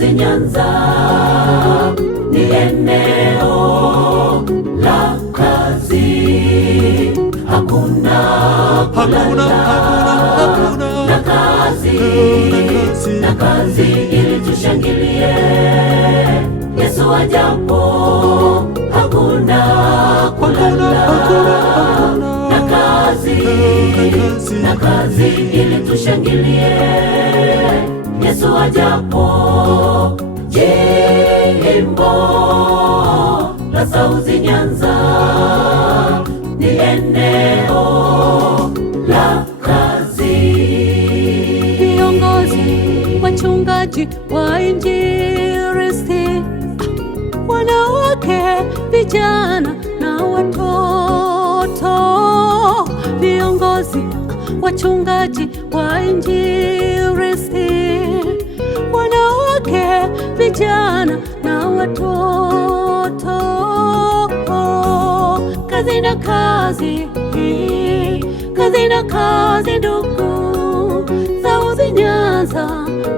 South Nyanza ni eneo la kazi, hakuna na kazi ili tushangilie Yesu ajapo. Hakuna kulala na kazi ili tushangilie Yesu ajapo. Jimbo la South Nyanza ni eneo la kazi. Viongozi, wachungaji, wainjilisti, wanawake, vijana na watoto. Viongozi, wachungaji, wainjilisti, wanawake, vijana na watoto. Kazi na kazi, kazi na kazi ndugu. South Nyanza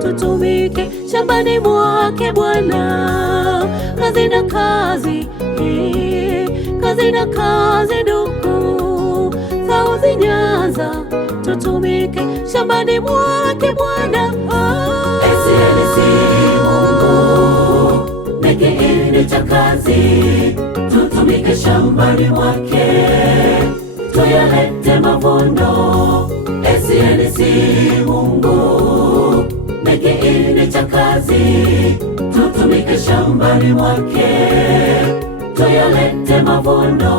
tutumike shambani mwake Bwana. Kazi na kazi, kazi na kazi ndugu. South Nyanza tutumike shambani mwake Bwana. SNC Mungu na kiini cha kazi, tutumike shambani mwake, tuyalete mavuno. SNC Mungu na kiini cha kazi, tutumike shambani mwake, tuyalete mavuno.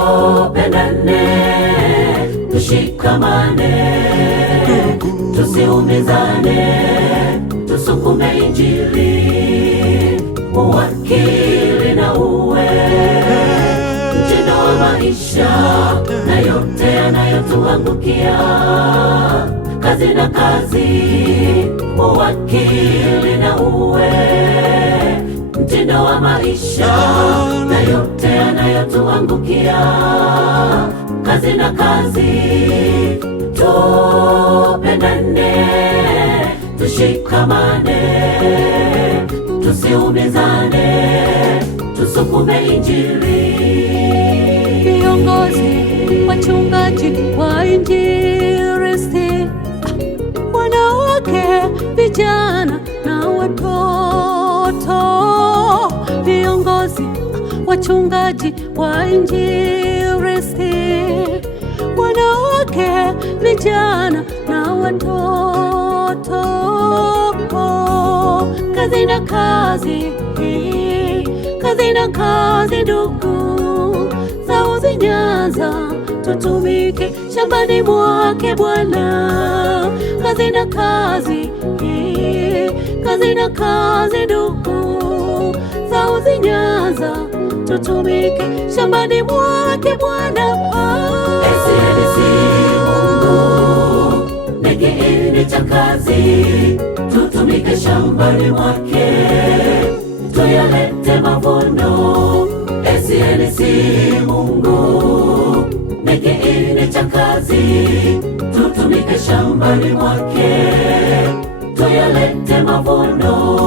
Tupendane, tushikamane, tusiumizane, tusukume Injili. Uwakili na uwe mtindo wa maisha, na yote yanayotuangukia. Kazi na kazi, uwakili na uwe mtindo wa maisha, na yote yanayotuangukia. Kazi na kazi, tupendane, tushikamane, tusiumizane, tusukume Injili. Viongozi, wachungaji, wainjilisti, wanawake, vijana na watoto. Viongozi, wachungaji, wainjilisti, wanawake, vijana na watoto. Kazi na kazi, kazi na kazi ndugu. South Nyanza tutumike shambani mwake Bwana. Kazi na kazi, kazi na kazi ndugu. South Nyanza tutumike shambani mwake Bwana. SNC Mungu na kiini cha kazi, tutumike shambani mwake, tuyalete mavuno. SNC Mungu na kiini cha kazi, tutumike shambani mwake, tuyalete mavuno.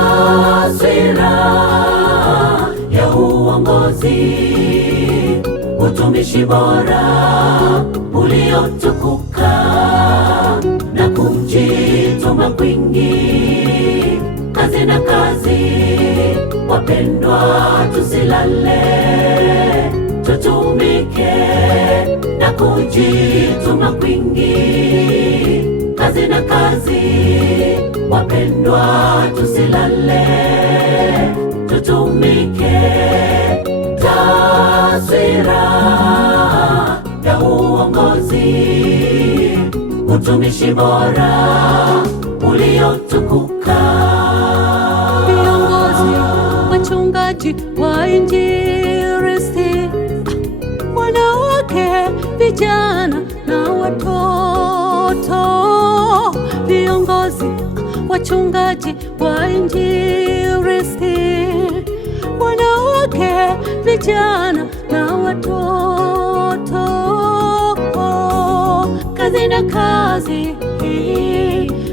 Taswira ya uongozi, utumishi bora uliotukuka na kujituma kwingi. Kazi na kazi, wapendwa, tusilale, tutumike na kujituma kwingi. kazi na kazi, wapendwa, tusilale, tutumike. Taswira ya uongozi, utumishi bora uliotukuka. Viongozi, wachungaji, wainjilisti, wanawake, vijana na watoto. Viongozi, wachungaji, wainjilisti, wanawake, vijana na watoto. Kazi na kazi,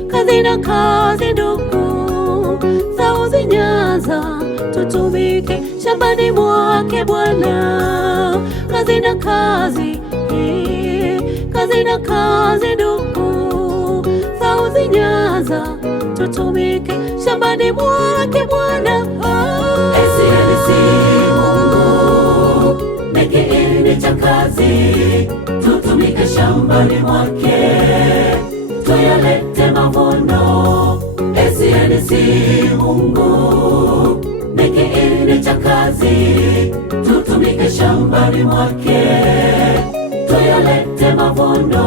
kazi na kazi ndugu, Sauti Nyanza, tutumike shambani mwake Bwana. Kazi na kazi, kazi na kazi ndugu, Sauti Nyanza, tutumike shambani mwake Bwana. SNC Mungu ni kiini cha kazi, tutumike shambani mwake, tuyalete mavuno. SNC Mungu ni kiini cha kazi, tutumike shambani mwake, tuyalete mavuno.